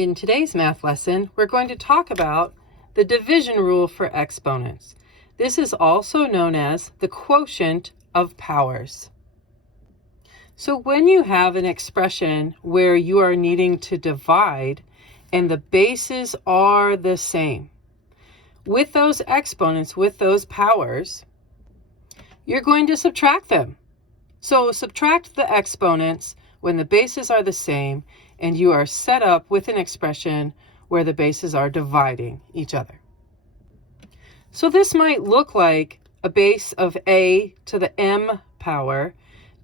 In today's math lesson, we're going to talk about the division rule for exponents. This is also known as the quotient of powers. So when you have an expression where you are needing to divide and the bases are the same, with those exponents, with those powers, you're going to subtract them. So subtract the exponents when the bases are the same and you are set up with an expression where the bases are dividing each other. So this might look like a base of a to the m power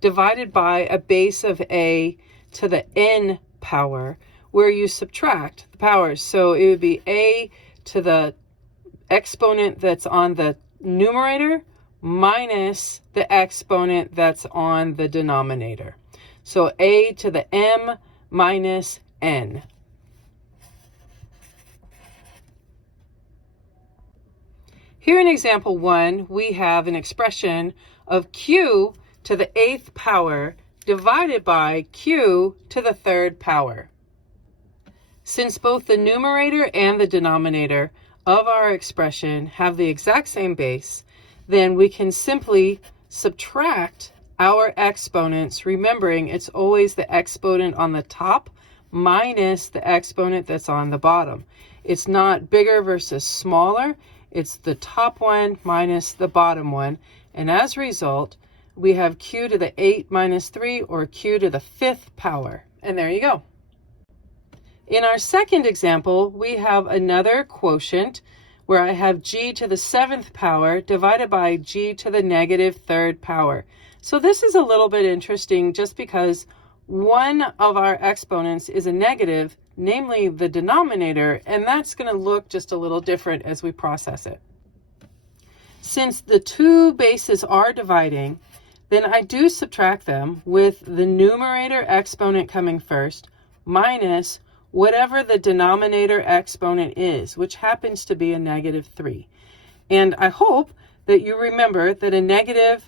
divided by a base of a to the n power, where you subtract the powers. So it would be a to the exponent that's on the numerator minus the exponent that's on the denominator. So a to the m minus n. Here in example 1, we have an expression of q to the 8th power divided by q to the 3rd power. Since both the numerator and the denominator of our expression have the exact same base, then we can simply subtract our exponents, remembering it's always the exponent on the top minus the exponent that's on the bottom. It's not bigger versus smaller, it's the top one minus the bottom one, and as a result, we have q to the 8 minus 3, or q to the 5th power, and there you go. In our second example, we have another quotient where I have g to the 7th power divided by g to the negative 3rd power. So this is a little bit interesting just because one of our exponents is a negative, namely the denominator, and that's going to look just a little different as we process it. Since the two bases are dividing, then I do subtract them with the numerator exponent coming first minus whatever the denominator exponent is, which happens to be a negative 3. And I hope that you remember that a negative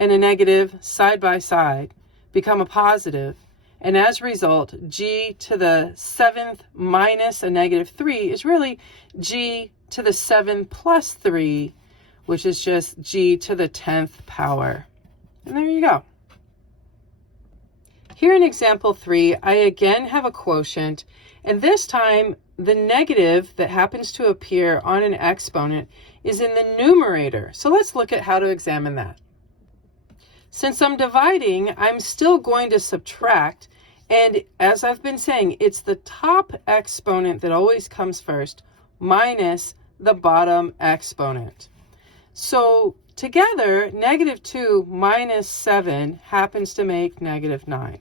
and a negative side by side become a positive, and as a result, g to the 7th minus a negative 3 is really g to the 7 plus 3, which is just g to the 10th power. And there you go. Here in example 3, I again have a quotient, and this time the negative that happens to appear on an exponent is in the numerator. So let's look at how to examine that. Since I'm dividing, I'm still going to subtract, and as I've been saying, it's the top exponent that always comes first minus the bottom exponent. So together, negative 2 minus 7 happens to make negative 9.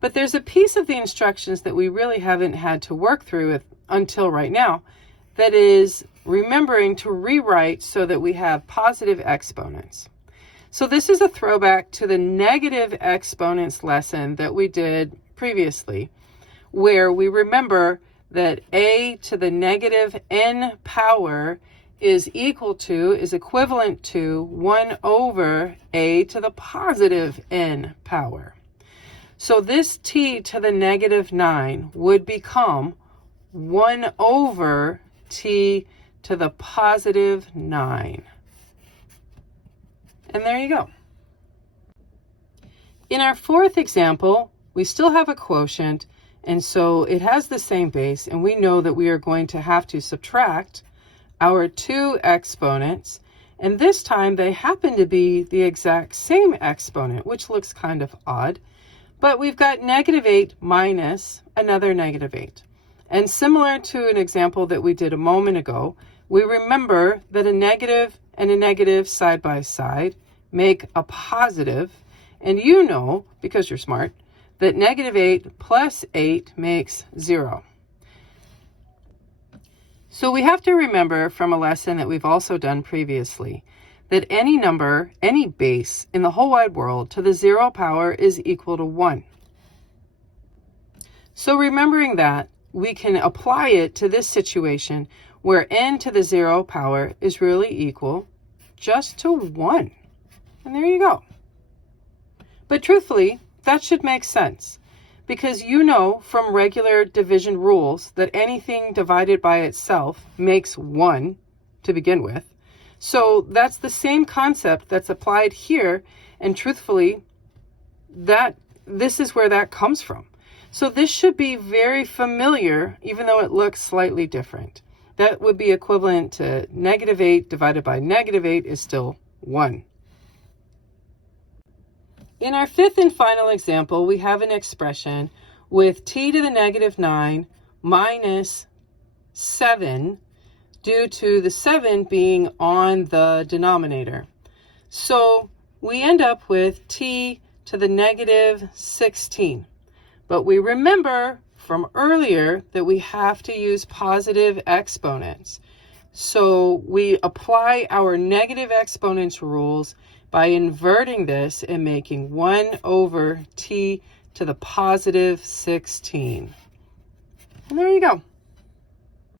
But there's a piece of the instructions that we really haven't had to work through with until right now, that is remembering to rewrite so that we have positive exponents. So this is a throwback to the negative exponents lesson that we did previously, where we remember that a to the negative n power is equivalent to 1 over a to the positive n power. So this t to the negative 9 would become 1 over t to the positive 9. And there you go. In our fourth example, we still have a quotient, and so it has the same base, and we know that we are going to have to subtract our two exponents, and this time they happen to be the exact same exponent, which looks kind of odd, but we've got negative 8 minus another negative 8. And similar to an example that we did a moment ago, we remember that a negative and a negative side by side make a positive, and you know, because you're smart, that negative 8 plus 8 makes 0. So we have to remember from a lesson that we've also done previously that any number, any base in the whole wide world to the 0 power is equal to 1. So remembering that, we can apply it to this situation where n to the 0 power is really equal just to 1. And there you go. But truthfully, that should make sense, because you know from regular division rules that anything divided by itself makes 1 to begin with. So that's the same concept that's applied here, and truthfully, this is where that comes from. So this should be very familiar, even though it looks slightly different. That would be equivalent to -8 divided by -8 is still 1. In our fifth and final example, we have an expression with t to the -9 minus 7 due to the 7 being on the denominator. So we end up with t to the -16. But we remember from earlier that we have to use positive exponents. So we apply our negative exponents rules by inverting this and making 1 over t to the +16. And there you go.